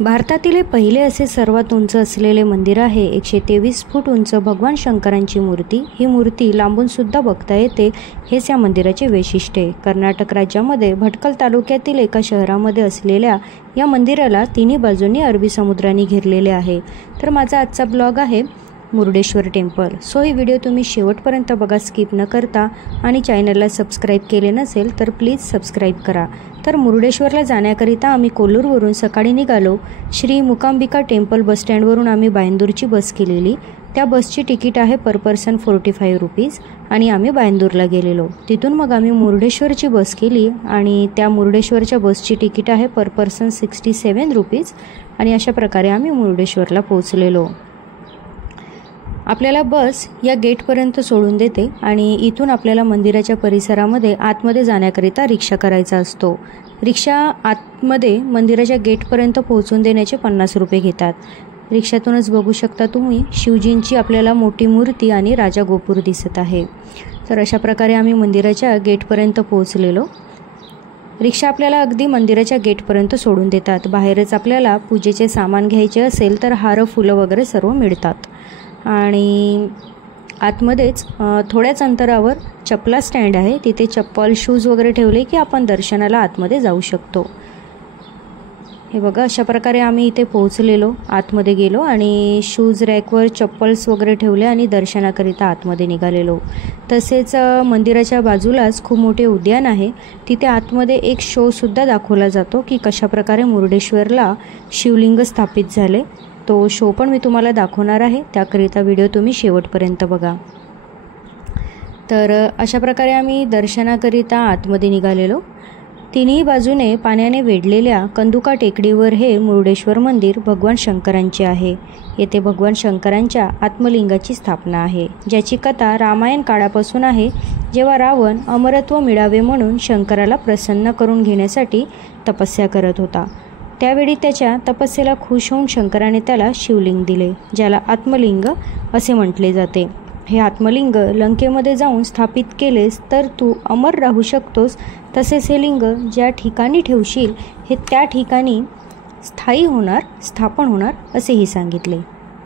भारतातील हे पहिले असे सर्वात उंच असलेले मंदिर आहे. 123 फूट उंच भगवान शंकरांची मूर्ती. ही मूर्ती लांबून सुद्धा बघता येते. हेच या मंदिराचे वैशिष्ट्य आहे. कर्नाटक राज्यामध्ये भटकल तालुक्यातील एका शहरामध्ये असलेल्या या मंदिराला तिन्ही बाजूंनी अरबी समुद्राने घेरलेले आहे. तर माझा आजचा ब्लॉग आहे मुरुडेश्वर टेम्पल. सो ही व्हिडिओ तुम्ही शेवटपर्यंत बघा स्किप न करता, आणि चॅनलला सबस्क्राईब केले नसेल तर प्लीज सबस्क्राईब करा. तर मुरुडेश्वरला जाण्याकरिता आम्ही कोल्लूरवरून सकाळी निघालो. श्री मुकांबिका टेम्पल बसस्टँडवरून आम्ही बायंदूरची बस केलेली. त्या बसची तिकीट आहे पर पर्सन 45 रुपीज आणि आम्ही बायंदूरला गेलेलो. तिथून मग आम्ही मुरुडेश्वरची बस केली आणि त्या मुरुडेश्वरच्या बसची तिकीट आहे पर पर्सन 67 रुपीज आणि अशा प्रकारे आम्ही मुरुडेश्वरला पोहोचलेलो. आपल्याला बस या गेटपर्यंत सोडून देते आणि इथून आपल्याला मंदिराच्या परिसरामध्ये आतमध्ये जाण्याकरिता रिक्षा करायचा असतो. रिक्षा आतमध्ये मंदिराच्या गेटपर्यंत पोहोचून देण्याचे 50 रुपये घेतात. रिक्षातूनच बघू शकता तुम्ही शिवजींची आपल्याला मोठी मूर्ती आणि राजा गोपूर दिसत आहे. तर अशा प्रकारे आम्ही मंदिराच्या गेटपर्यंत पोहोचलेलो. रिक्षा आपल्याला अगदी मंदिराच्या गेटपर्यंत सोडून देतात. बाहेरच आपल्याला पूजेचे सामान घ्यायचे असेल तर हार फुलं वगैरे सर्व मिळतात. आणि आतमध्येच थोड्याच अंतरावर चप्पला स्टँड आहे. तिथे चप्पल शूज वगैरे ठेवले की आपण दर्शनाला आतमध्ये जाऊ शकतो. हे बघा, अशा प्रकारे आम्ही इथे पोहोचलेलो. आतमध्ये गेलो आणि शूज रॅकवर चप्पल्स वगैरे ठेवले आणि दर्शनाकरिता आतमध्ये निघालेलो. तसेच मंदिराच्या बाजूलाच खूप मोठे उद्यान आहे. तिथे आतमध्ये एक शोसुद्धा दाखवला जातो की कशाप्रकारे मुरुडेश्वरला शिवलिंग स्थापित झाले. तो शो पण मी तुम्हाला दाखवणार आहे. त्याकरिता व्हिडिओ तुम्ही शेवटपर्यंत बघा. तर अशा प्रकारे आम्ही दर्शनाकरिता आतमध्ये निघालेलो. तिन्ही बाजूने पाण्याने वेढलेल्या कंदुका टेकडीवर हे मुरुडेश्वर मंदिर भगवान शंकरांचे आहे. येथे भगवान शंकरांच्या आत्मलिंगाची स्थापना आहे, ज्याची कथा रामायण काळापासून आहे. जेव्हा रावण अमरत्व मिळावे म्हणून शंकराला प्रसन्न करून घेण्यासाठी तपस्या करत होता, त्यावेळी त्याच्या तपस्येला खुश होऊन शंकराने त्याला शिवलिंग दिले, ज्याला आत्मलिंग असे म्हटले जाते. हे आत्मलिंग लंकेमध्ये जाऊन स्थापित केलेस तर तू अमर राहू शकतोस. तसेच हे लिंग ज्या ठिकाणी ठेवशील हे त्या ठिकाणी स्थापन होणार असेही सांगितले.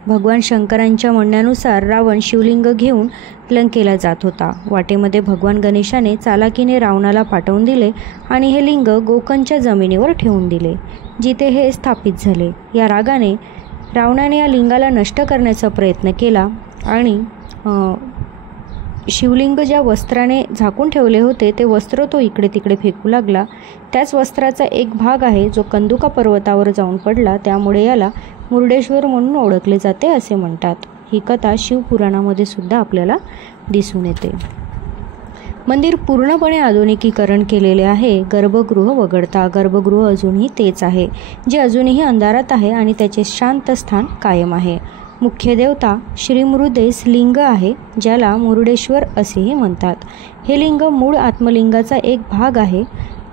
भगवान शंकरांच्या म्हणण्यानुसार रावण शिवलिंग घेऊन लंकेला जात होता. वाटेमध्ये भगवान गणेशाने चालाकीने रावणाला पाठवून दिले आणि हे लिंग गोकणच्या जमिनीवर ठेवून दिले, जिथे हे स्थापित झाले. या रागाने रावणाने या लिंगाला नष्ट करण्याचा प्रयत्न केला आणि शिवलिंग ज्या वस्त्राने झाकून ठेवले होते ते वस्त्र तो इकडे तिकडे फेकू लागला. त्याच वस्त्राचा एक भाग आहे जो कंदुका पर्वतावर जाऊन पडला, त्यामुळे याला मुरुडेश्वर म्हणून ओळखले जाते असे म्हणतात. ही कथा शिवपुराणामध्ये सुद्धा आपल्याला दिसून येते. मंदिर पूर्णपणे आधुनिकीकरण केलेले आहे. गर्भगृह वगळता गर्भगृह अजूनही तेच आहे, जे अजूनही अंधारात आहे आणि त्याचे शांत स्थान कायम आहे. मुख्य देवता श्री मुरुदेस लिंग आहे, ज्याला मुरुडेश्वर असेही म्हणतात. हे लिंग मूळ आत्मलिंगाचा एक भाग आहे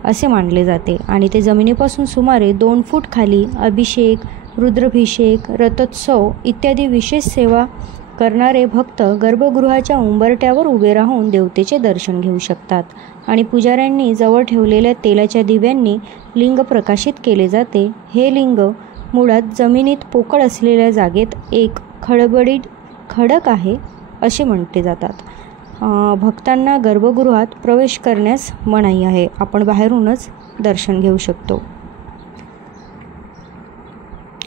असे मानले जाते आणि ते जमिनीपासून सुमारे 2 फूट खाली अभिषेक, रुद्राभिषेक, रथोत्सव इत्यादी विशेष सेवा करणारे भक्त गर्भगृहाच्या उंबरट्यावर उभे राहून देवतेचे दर्शन घेऊ शकतात आणि पुजाऱ्यांनी जवळ ठेवलेल्या तेलाच्या दिव्यांनी लिंग प्रकाशित केले जाते. हे लिंग मुळात जमिनीत पोकळ असलेल्या जागेत एक खडक आहे असे म्हटले जातात. भक्तांना गर्भगृहात प्रवेश करण्यास मनाई आहे. आपण बाहेरूनच दर्शन घेऊ शकतो.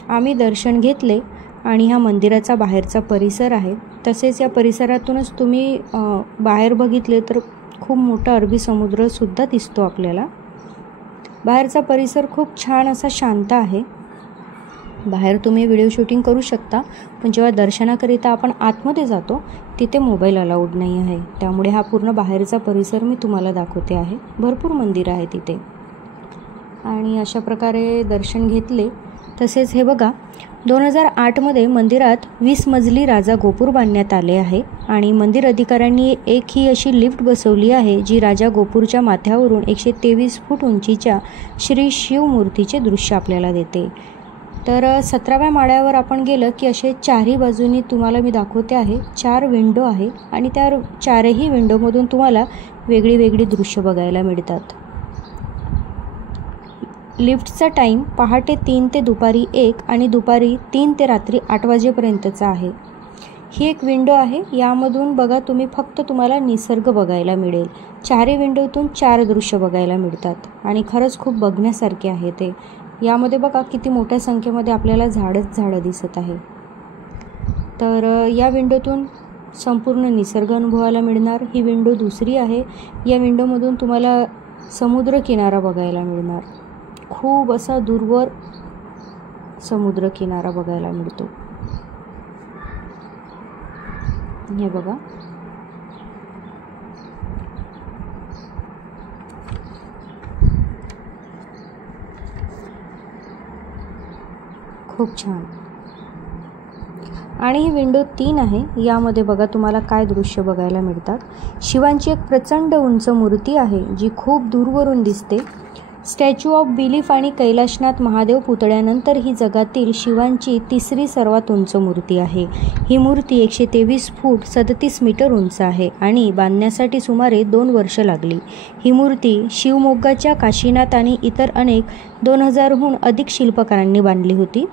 आम्ही दर्शन घेतले आणि हा मंदिराचा बाहेरचा परिसर आहे. तसेच या परिसरातूनच तुम्ही बाहेर बघितले तर खूप मोठा अरबी समुद्रसुद्धा दिसतो आपल्याला. बाहेरचा परिसर खूप छान असा शांत आहे. बाहेर तुम्ही व्हिडिओ शूटिंग करू शकता, पण जेव्हा दर्शनाकरिता आपण आतमध्ये जातो तिथे मोबाईल अलाउड नाही आहे. त्यामुळे हा पूर्ण बाहेरचा परिसर मी तुम्हाला दाखवते आहे. भरपूर मंदिर आहे तिथे आणि अशा प्रकारे दर्शन घेतले. तसेच हे बघा, 2008 मंदिरात 20 मजली राजा गोपूर बांधण्यात आले आहे आणि मंदिर अधिकाऱ्यांनी एक ही अशी लिफ्ट बसवली आहे जी राजा गोपूरच्या माथ्यावरून 123 फूट उंचीच्या श्री शिव मूर्तीचे दृश्य आपल्याला देते. तर 17व्या माळ्यावर आपण गेलं की असे चारही बाजूंनी तुम्हाला मी दाखवते आहे 4 विंडो आहे आणि त्या 4ही विंडोमधून तुम्हाला वेगळी वेगळी दृश्य बघायला मिळतात. लिफ्टचा टाईम पहाटे 3 ते दुपारी 1 आणि दुपारी 3 ते रात्री 8 वाजेपर्यंतचा आहे. ही एक विंडो आहे. यामधून बघा तुम्हाला निसर्ग बघायला मिळेल. चारही विंडोतून 4 दृश्य बघायला मिळतात आणि खरंच खूप बघण्यासारखे आहे ते. यामध्ये बघा किती मोठ्या संख्येमध्ये आपल्याला झाडं दिसत आहे. तर या विंडोतून संपूर्ण निसर्ग अनुभवायला मिळणार. ही विंडो दुसरी आहे. या विंडोमधून तुम्हाला समुद्र किनारा बघायला मिळणार. खूप असा दूरवर समुद्र किनारा बघायला मिळतो. हे बघा, खूप छान. आणि ही विंडो 3 आहे. यामध्ये बघा तुम्हाला काय दृश्य बघायला मिळतात. शिवांची एक प्रचंड उंच मूर्ती आहे जी खूप दूरवरून दिसते. स्टॅच्यू ऑफ बिलीफ आणि कैलाशनाथ महादेव पुतळ्यानंतर ही जगातील शिवांची तिसरी सर्वात उंच मूर्ती आहे. ही मूर्ती 123 फूट 37 मीटर उंच आहे आणि बांधण्यासाठी सुमारे 2 वर्ष लागली. ही मूर्ती शिवमोग्गाच्या काशीनाथ आणि इतर अनेक 2000हून अधिक शिल्पकारांनी बांधली होती,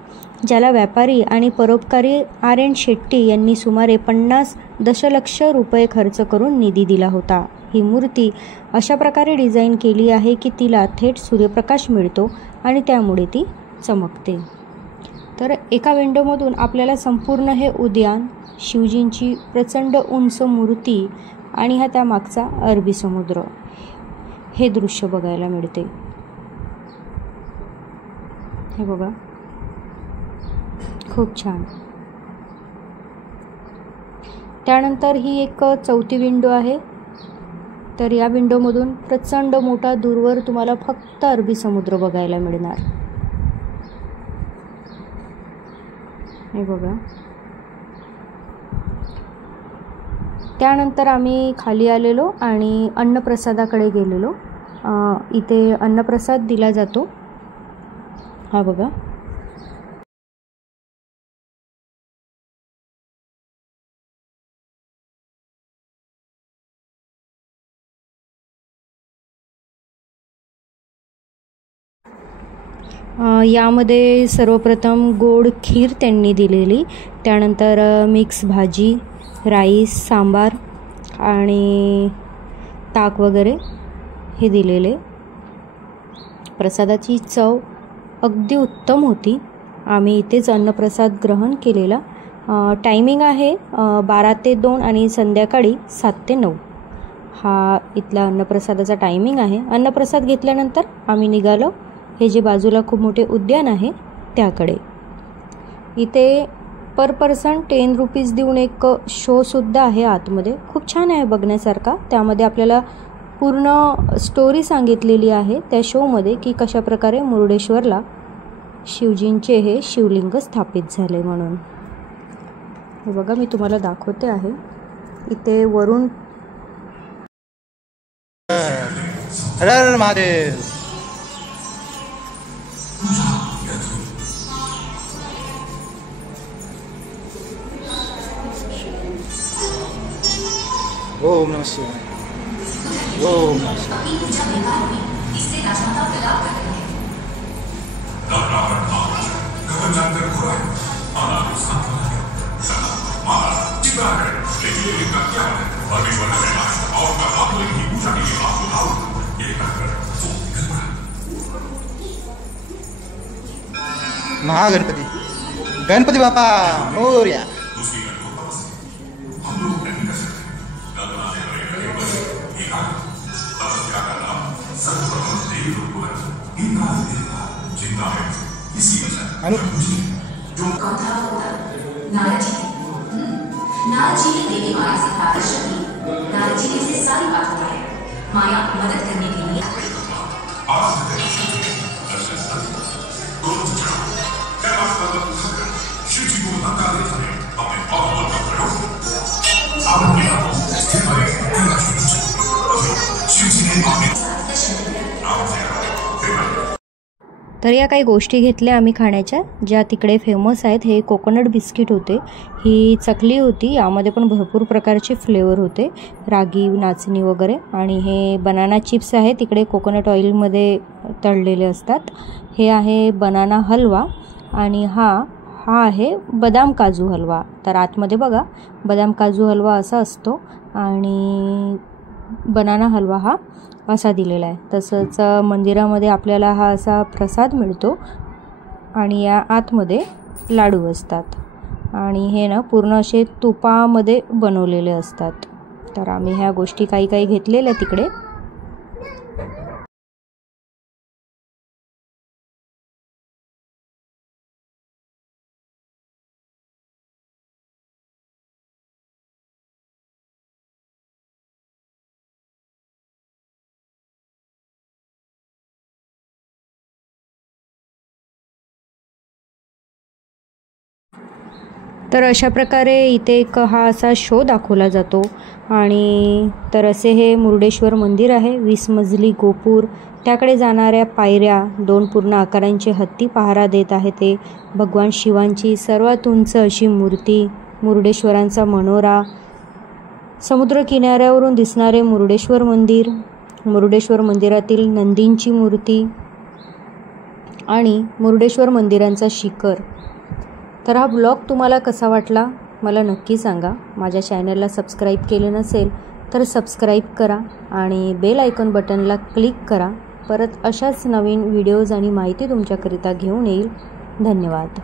ज्याला व्यापारी आणि परोपकारी R.N. शेट्टी यांनी सुमारे 50 दशलक्ष रुपये खर्च करून निधी दिला होता. ही मूर्ती अशा प्रकारे डिझाईन केली आहे की तिला थेट सूर्यप्रकाश मिळतो आणि त्यामुळे ती चमकते. तर एका विंडोमधून आपल्याला संपूर्ण हे उद्यान, शिवजींची प्रचंड उंच मूर्ती आणि हा त्यामागचा अरबी समुद्र हे दृश्य बघायला मिळते. हे बघा, खूप छान. त्यानंतर ही एक चौथी विंडो आहे. तर या विंडोमधून प्रचंड मोठा दूरवर तुम्हाला फक्त अरबी समुद्र बघायला मिळणार. हे बघा. त्यानंतर आम्ही खाली आलेलो आणि अन्नप्रसादाकडे गेलेलो. इथे अन्नप्रसाद दिला जातो. हा बघा, यामध्ये सर्वप्रथम गोड खीर त्यांनी दिलेली, त्यानंतर मिक्स भाजी, राईस, सांबार आणि ताक वगैरे हे दिलेले. प्रसादाची चव अगदी उत्तम होती. आम्ही इथेच अन्नप्रसाद ग्रहण केलेला. टायमिंग आहे 12 ते 2 आणि संध्याकाळी 7 ते 9 हा इथला अन्नप्रसादाचा टायमिंग आहे. अन्नप्रसाद घेतल्यानंतर आम्ही निघालो हे जे बाजूला खूप मोठे उद्यान आहे त्याकडे. इथे पर पर्सन 10 रुपीज देऊन एक शोसुद्धा आहे आतमध्ये. खूप छान आहे बघण्यासारखा. त्यामध्ये आपल्याला पूर्ण स्टोरी सांगितलेली आहे त्या शोमध्ये की कशाप्रकारे मुरुडेश्वरला शिवजींचे हे शिवलिंग स्थापित झाले म्हणून. हे बघा, मी तुम्हाला दाखवते आहे. इथे वरून हर हर महादेव. ओम नमः शिवाय. ओम नमः शिवाय. महागणपती, गणपती बाप्पा मोरया. नारजी ने देवी माया से आकर्ष की. नारजी ने इसे सारी बात बताई. माया मदद करने के लिए तर या काही गोष्टी घेतल्या आम्ही खाण्याच्या, ज्या तिकडे फेमस आहेत. हे कोकोनट बिस्किट होते, ही चकली होती, यामध्ये पण भरपूर प्रकारचे फ्लेवर होते, रागी, नाचणी वगैरे. आणि हे बनाना चिप्स आहे, तिकडे कोकोनट ऑइलमध्ये तळलेले असतात. हे आहे बनाना हलवा आणि हा आहे बदाम काजू हलवा. तर आतमध्ये बघा बदाम काजू हलवा असा असतो आणि बनाना हलवा हा असा दिलेला आहे. तसंच मंदिरामध्ये आपल्याला हा असा प्रसाद मिळतो आणि या आतमध्ये लाडू असतात आणि हे ना पूर्ण असे तुपामध्ये बनवलेले असतात. तर आम्ही ह्या गोष्टी काही घेतलेल्या तिकडे. तर अशा प्रकारे इथे एक हा असा शो दाखवला जातो. आणि तर असे हे मुरुडेश्वर मंदिर आहे. 20 मजली गोपूर, त्याकडे जाणाऱ्या पायऱ्या, 2 पूर्ण आकारांचे हत्ती पहारा देत आहे. ते भगवान शिवांची सर्वात उंच अशी मूर्ती, मुरुडेश्वरांचा मनोरा, समुद्र किनाऱ्यावरून दिसणारे मुरुडेश्वर मंदिर, मुरुडेश्वर मंदिरातील नंदींची मूर्ती आणि मुरुडेश्वर मंदिरांचा शिखर. तर हा ब्लॉग तुम्हाला कसा वाटला मला नक्की सांगा. माझ्या चॅनलला सबस्क्राईब केले नसेल तर सबस्क्राईब करा आणि बेल आयकॉन बटनला क्लिक करा. परत अशाच नवीन व्हिडिओज आणि माहिती तुमच्याकरिता घेऊन येईल. धन्यवाद.